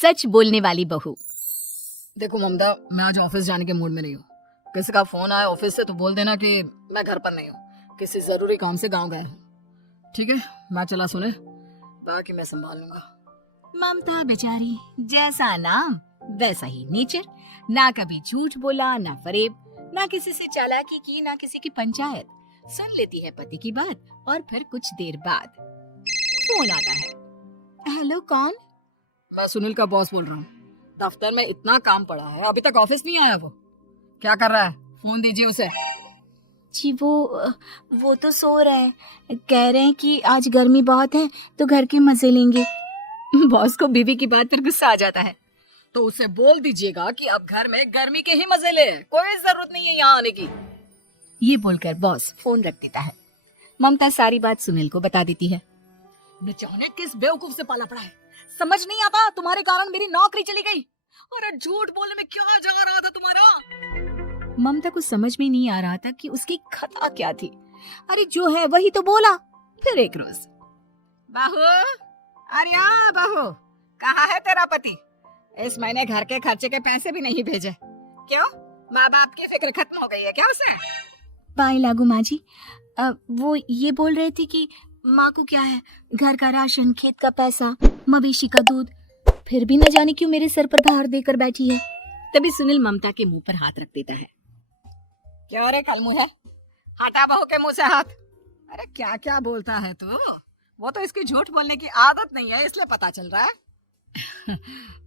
सच बोलने वाली बहू। देखो ममता, मैं आज ऑफिस जाने के मूड में नहीं हूँ। किसी का फोन आया ऑफिस से तो बोल देना कि मैं घर पर नहीं हूँ, किसी जरूरी काम से गांव गया हूँ। ठीक है, मैं चला सुने, बाकी मैं संभाल लूंगा। ममता बेचारी, जैसा नाम वैसा ही नेचर। ना कभी झूठ बोला, ना फरेब, ना किसी से चालाकी की, ना किसी की पंचायत। सुन लेती है पति की बात और फिर कुछ देर बाद फोन आता है। हेलो, कौन? मैं सुनील का बॉस बोल रहा हूँ। दफ्तर में इतना काम पड़ा है, अभी तक ऑफिस नहीं आया। वो क्या कर रहा है? फोन दीजिए उसे। जी वो तो सो रहे हैं। कह रहे हैं कि आज गर्मी बहुत है तो घर के मजे लेंगे। बॉस को बीवी की बात पर गुस्सा आ जाता है। तो उसे बोल दीजिएगा कि अब घर में गर्मी के ही मजे ले, कोई जरूरत नहीं है यहाँ आने की। ये बोलकर बॉस फोन रख देता है। ममता सारी बात सुनील को बता देती है। न जाने किस बेवकूफ से पाला पड़ा है, समझ नहीं आता। तुम्हारे कारण मेरी नौकरी चली गई। अरे झूठ बोलने में क्या जा रहा था तुम्हारा? ममता को समझ में नहीं आ रहा था कि उसकी खता क्या थी। अरे जो है वही तो बोला। फिर एक रोज, बहू, अरे हाँ बहू, कहाँ है तेरा पति? इस महीने घर के खर्चे के पैसे भी नहीं भेजे। क्यों, माँ बाप की फिक्र खत्म हो गई है क्या उसे? पाए लागू माँ जी, वो ये बोल रहे थे कि माँ को क्या है, घर का राशन, खेत का पैसा, मवेशी का दूध, फिर भी न जाने क्यों मेरे सर पर भार देकर बैठी है। तभी सुनील ममता के मुंह पर हाथ रख देता है। क्यों रे कलमुंह है, हटा बहू के मुंह से हाथ। अरे क्या क्या बोलता है तू? वो तो इसकी झूठ बोलने की आदत नहीं है, इसलिए पता चल रहा है।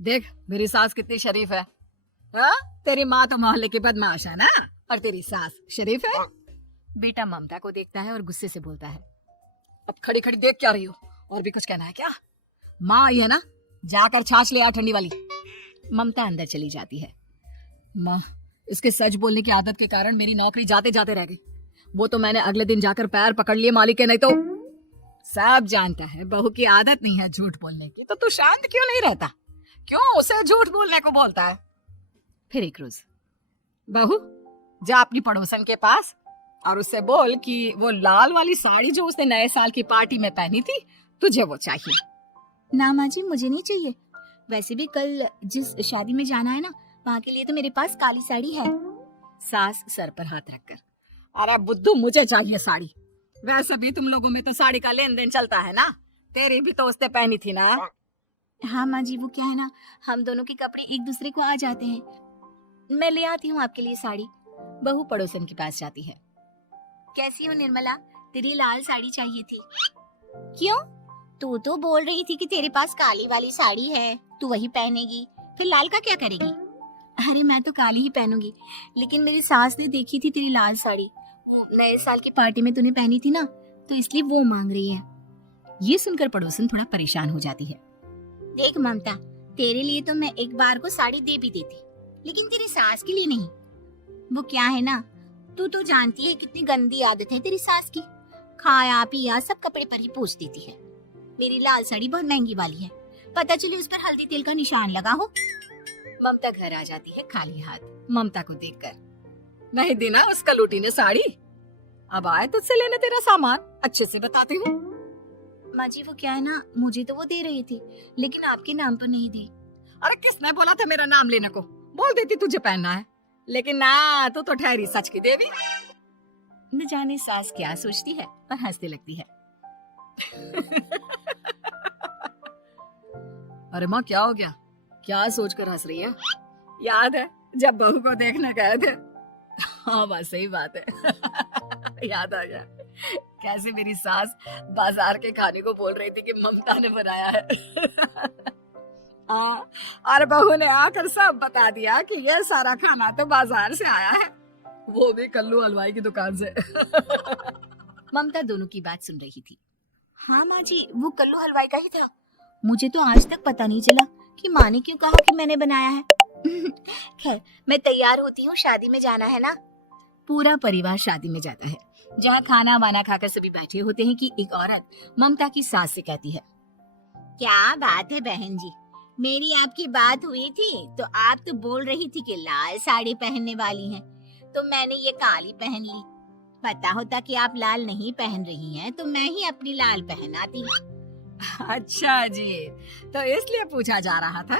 देख मेरी सास कितनी शरीफ है। हा? तेरी माँ तो मोहल्ले की बदमाश है ना, और तेरी सास शरीफ है। बेटा ममता को देखता है और गुस्से से बोलता है। अब खड़ी खड़ी देख क्या रही हो? और भी कुछ कहना है क्या? माँ आई है ना, जाकर छाछ ले आ ठंडी वाली। ममता अंदर चली जाती है। माँ, इसके सच बोलने की आदत के कारण मेरी नौकरी जाते जाते रह गई। वो तो मैंने अगले दिन जाकर पैर पकड़ लिए मालिक के, नहीं तो सब जानता है बहू की आदत नहीं है झूठ बोलने की। तो तू शांत क्यों नहीं रहता? क्यों उसे झूठ बोलने को बोलता है? फिर एक रोज, बहू जा अपनी पड़ोसन के पास और उससे बोल कि वो लाल वाली साड़ी जो उसने नए साल की पार्टी में पहनी थी, तुझे वो चाहिए। ना माँ जी, मुझे नहीं चाहिए। वैसे भी कल जिस शादी में जाना है ना, वहाँ के लिए तो मेरे पास काली साड़ी है। सास सर पर हाथ रखकर, अरे बुद्धू, मुझे चाहिए साड़ी। वैसे भी तुम लोगों में तो साड़ी का लेन देन चलता है ना, तेरी भी तो उसने पहनी थी ना। हाँ माँ जी, वो क्या है ना, हम दोनों के कपड़े एक दूसरे को आ जाते हैं। मैं ले आती हूँ आपके लिए साड़ी। बहू पड़ोसन के पास जाती है। कैसी हो निर्मला, तेरी लाल साड़ी चाहिए थी। क्यों? तू तो बोल रही थी कि तेरे पास काली वाली साड़ी है, तू वही पहनेगी, फिर लाल का क्या करेगी? अरे मैं तो काली ही पहनूंगी, लेकिन मेरी सास ने देखी थी तेरी लाल साड़ी, वो नए साल की पार्टी में तूने पहनी थी ना, तो इसलिए वो मांग रही है। ये सुनकर पड़ोसन थोड़ा परेशान हो जाती है। देख ममता, तेरे लिए तो मैं एक बार को साड़ी दे भी देती, लेकिन तेरी सास के लिए नहीं। वो क्या है ना, तू तो जानती है कितनी गंदी आदत है तेरी सास की। खाया पिया सब कपड़े पर ही पूछ देती है। मेरी लाल साड़ी बहुत महंगी वाली है, पता चले उस पर हल्दी तेल का निशान लगा हो। ममता घर आ जाती है खाली हाथ, ममता को देखकर। नहीं देना उस कलूटी ने साड़ी। अब आए तुझसे लेने तेरा सामान, अच्छे से बताती हूँ। माँ जी वो क्या है ना, मुझे तो वो दे रही थी, लेकिन आपके नाम पर नहीं दी। अरे किसने बोला था मेरा नाम लेने को? बोल देती तुझे पहनना है, लेकिन ना, तू तो ठहरी सच की देवी। न जाने सास क्या सोचती है और हंसने लगती है। अरे माँ क्या हो गया, क्या सोचकर हंस रही है? याद है जब बहू को देखने गए थे? हाँ बस सही बात है। याद आ गया कैसे मेरी सास बाजार के खाने को बोल रही थी कि ममता ने बनाया है। हाँ, और बहू ने आकर सब बता दिया कि ये सारा खाना तो बाजार से आया है, वो भी कल्लू हलवाई की दुकान से। ममता दोनों की बात सुन रही थी। हाँ माँ जी, वो कल्लू हलवाई का ही था। मुझे तो आज तक पता नहीं चला कि माँ ने क्यों कहा कि मैंने बनाया है। खैर, मैं तैयार होती हूँ, शादी में जाना है ना। पूरा परिवार शादी में जाता है, जहाँ खाना वाना खाकर सभी बैठे होते हैं कि एक औरत ममता की सास से कहती है, क्या बात है बहन जी, मेरी आपकी बात हुई थी तो आप तो बोल रही थी कि लाल साड़ी पहनने वाली हैं, तो मैंने ये काली पहन ली। पता होता कि आप लाल नहीं पहन रही हैं तो मैं ही अपनी लाल पहनाती। अच्छा जी, तो इसलिए पूछा जा रहा था।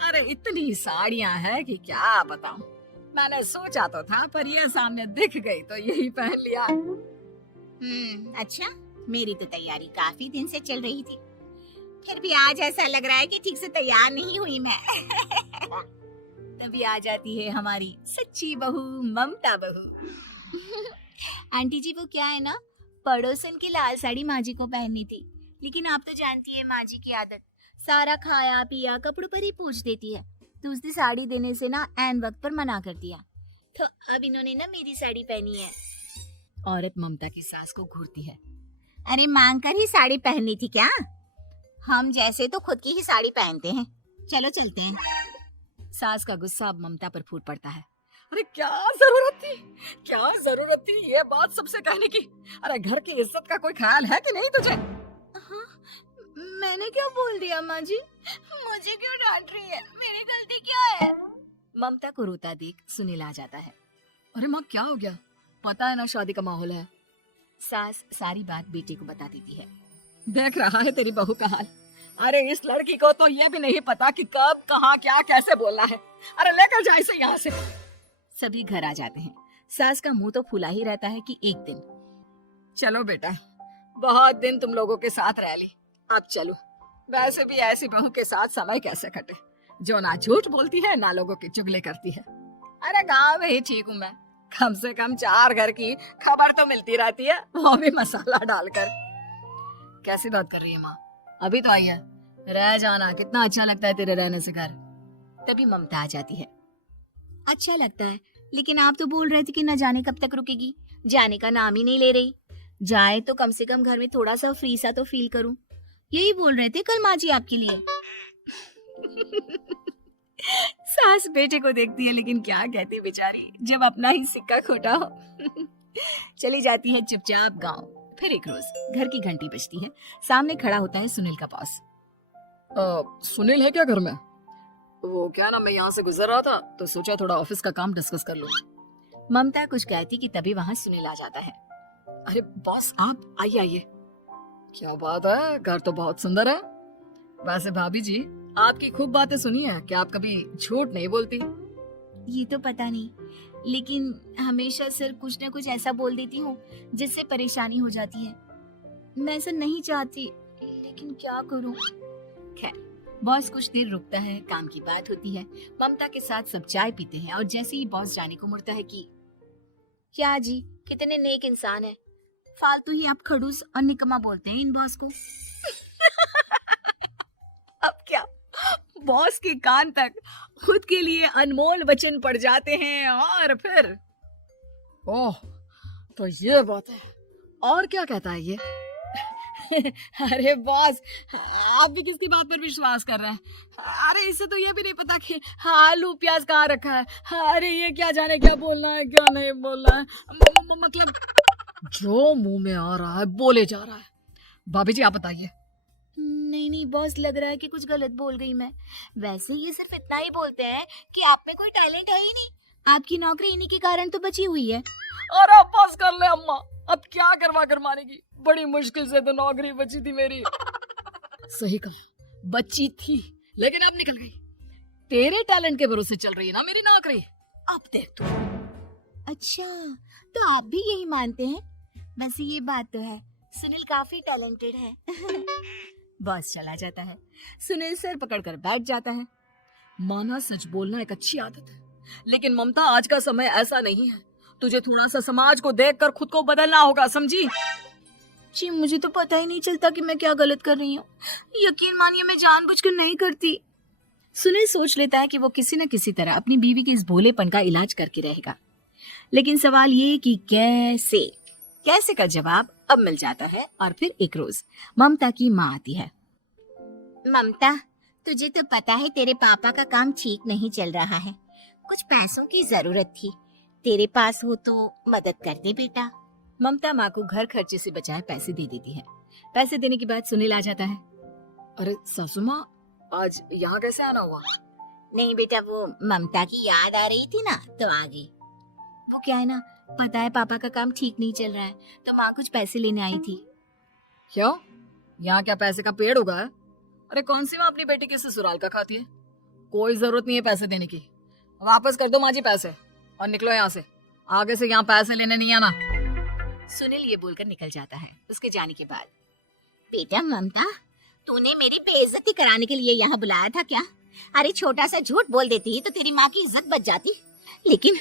अरे इतनी साड़ियां हैं कि क्या बताऊं। मैंने सोचा तो था पर ये सामने दिख गई तो यही पहन लिया। अच्छा, मेरी तो तैयारी काफी दिन से चल रही थी, फिर भी आज ऐसा लग रहा है कि ठीक से तैयार नहीं हुई मैं। तभी आ जाती है हमारी सच्ची बहू, ममता बहू। आंटी जी, वो क्या है ना, पड़ोसन की लाल साड़ी माँ जी को पहननी थी, लेकिन आप तो जानती है माँ जी की आदत, सारा खाया पिया कपड़ों पर ही पूछ देती है। दूसरी साड़ी देने से ना ऐन वक्त पर मना कर दिया, तो अब इन्होंने ना मेरी साड़ी पहनी है। औरत ममता की सास को घूरती है। अरे मांग कर ही साड़ी पहननी थी क्या? हम जैसे तो खुद की ही साड़ी पहनते हैं, चलो चलते हैं। सास का गुस्सा अब ममता पर फूट पड़ता है। अरे क्या जरूरत थी ये बात सबसे कहने की। अरे घर की इज्जत का कोई ख्याल है कि नहीं तुझे? हाँ, मैंने क्या बोल दिया माँ जी? मुझे क्यों डांट रही है? मेरी गलती क्या है? ममता को रोता देख सुनील आ जाता है। अरे माँ क्या हो गया? पता है ना शादी का माहौल है। सास सारी बात बेटे को बता देती है। देख रहा है तेरी बहू का हाल। अरे इस लड़की को तो ये भी नहीं पता कि कब कहाँ क्या कैसे बोलना है। अरे लेकर जा इसे यहाँ से। सभी घर आ जाते हैं। सास का मुंह तो फुला ही रहता है कि एक दिन। चलो बेटा, बहुत दिन तुम लोगों के साथ रह ली, अब चलो। वैसे भी ऐसी बहू के साथ समय कैसे कटे, जो ना झूठ बोलती है ना लोगों की चुगली करती है। अरे गाँव में ही ठीक हूँ मैं, कम से कम 4 घर की खबर तो मिलती रहती है, वो भी मसाला डालकर। कैसी बात कर रही है माँ? अभी तो आई है, रह जाना, कितना अच्छा लगता है तेरे रहने से घर। तभी ममता आ जाती है। अच्छा लगता है, लेकिन आप तो बोल रहे थे कि न जाने कब तक रुकेगी, जाने का नाम ही नहीं ले रही। जाए तो कम से कम घर में थोड़ा सा फ्री सा तो फील करूं, यही बोल रहे थे कल माँ जी आपके लिए। सास बेटे को देखती है लेकिन क्या कहती बेचारी, जब अपना ही सिक्का खोटा हो। चली जाती है चुपचाप गांव। फिर एक रोज घर की घंटी बजती है। सामने खड़ा होता है सुनील का बॉस। सुनील है क्या घर में? वो क्या ना, मैं यहाँ से गुजर रहा था तो सोचा थोड़ा ऑफिस का काम डिस्कस कर लूं। ममता कुछ कहती कि तभी वहां सुनील आ जाता है। अरे बॉस आप आइए आइए। क्या बात है, घर तो बहुत सुंदर है। वैसे भाभी जी आपकी खूब बातें सुनी है कि आप कभी झूठ नहीं बोलती। ये तो पता नहीं, लेकिन हमेशा सिर्फ कुछ न कुछ ऐसा बोल देती हूँ जिससे परेशानी हो जाती है। मैं ऐसा नहीं चाहती, लेकिन क्या करूँ। खैर बॉस कुछ देर रुकता है, काम की बात होती है। ममता के साथ सब चाय पीते हैं और जैसे ही बॉस जाने को मुड़ता है कि क्या जी, कितने नेक इंसान है, फालतू ही आप खड़ूस और निकम्मा बोलते हैं इन बॉस को। अब क्या, बॉस के कान तक खुद के लिए अनमोल वचन पड़ जाते हैं। और फिर ओह, तो ये बात है। और क्या कहता है ये? अरे बॉस, आप भी किसकी बात पर विश्वास कर रहे हैं? अरे इसे तो ये भी नहीं पता कि आलू प्याज कहाँ रखा है। अरे ये क्या जाने क्या बोलना है क्या नहीं बोलना है। मतलब जो मुंह में आ रहा है बोले जा रहा है। भाभी जी आप बताइए। नहीं नहीं बॉस, लग रहा है कि कुछ गलत बोल गई मैं। वैसे ये सिर्फ इतना ही बोलते हैं कि आप में कोई टैलेंट है ही नहीं, आपकी नौकरी इन्हीं के कारण तो बची हुई है। अरे बस कर ले अम्मा, अब क्या करवा कर मानेगी, बड़ी मुश्किल से तो नौकरी बची थी मेरी। सही कहा, बची थी लेकिन अब निकल गई। तेरे टैलेंट के भरोसे चल रही है ना मेरी नौकरी, अब देख तू। अच्छा, तो आप भी यही मानते हैं? वैसे ये बात तो है, सुनील काफी टैलेंटेड है। बॉस चला जाता है। सुनील सिर पकड़कर बैठ जाता है। माना सच बोलना एक अच्छी आदत है, लेकिन ममता आज का समय ऐसा नहीं है। तुझे थोड़ा सा समाज को देखकर खुद को बदलना होगा, समझी? जी मुझे तो पता ही नहीं चलता कि मैं क्या गलत कर रही हूँ। यकीन मानिए मैं जानबूझकर नहीं करती। सुनील सोच लेता है कि वो किसी न किसी तरह अपनी बीवी के इस भोलेपन का इलाज करके रहेगा, लेकिन सवाल ये कि कैसे का जवाब अब मिल जाता है। और फिर एक रोज ममता की माँ आती है। ममता, तुझे तो पता है तेरे पापा का काम ठीक नहीं चल रहा है, कुछ पैसों की जरूरत थी, तेरे पास हो तो मदद कर दे बेटा। ममता माँ को घर खर्चे से बचाए पैसे दे देती है। पैसे देने के बाद सुनील आ जाता है। अरे सासू माँ, आज यहाँ कैसे आना हुआ? नहीं बेटा, वो ममता की याद आ रही थी ना तो आ गई। वो क्या है ना, पता है पापा का काम ठीक नहीं चल रहा है, तो माँ कुछ पैसे लेने आई थी। क्यों, यहाँ क्या पैसे का पेड़ उगा है? अरे कौन सी माँ अपनी बेटी के ससुराल का खाती है? कोई जरूरत नहीं है पैसे देने की। वापस कर दो माँ जी पैसे और निकलो यहाँ से। आगे से यहाँ पैसे लेने नहीं आना। सुनील ये बोलकर निकल जाता है। उसके जाने के बाद, बेटा ममता, तूने मेरी बेइज्जती कराने के लिए यहाँ बुलाया था क्या? अरे छोटा सा झूठ बोल देती तो तेरी माँ की इज्जत बच जाती। लेकिन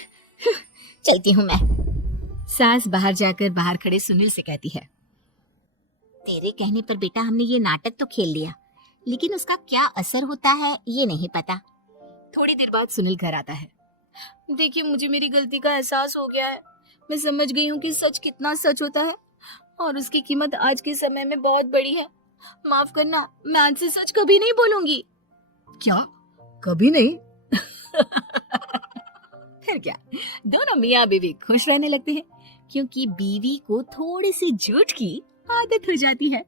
चलती हूँ मैं। सास बाहर जाकर बाहर खड़े सुनील से कहती है, तेरे कहने पर बेटा हमने ये नाटक तो खेल लिया, लेकिन उसका क्या असर होता है ये नहीं पता। थोड़ी देर बाद सुनील घर आता है। देखिए, मुझे मेरी गलती का एहसास हो गया है। मैं समझ गई हूँ कि सच कितना सच होता है और उसकी कीमत आज के समय में बहुत बड़ी है। माफ करना, मैं आज से सच कभी नहीं बोलूंगी। क्या? कभी नहीं? फिर क्या, दोनों मियाँ बीवी खुश रहने लगते हैं, क्योंकि बीवी को थोड़ी सी झूठ की आदत हो जाती है।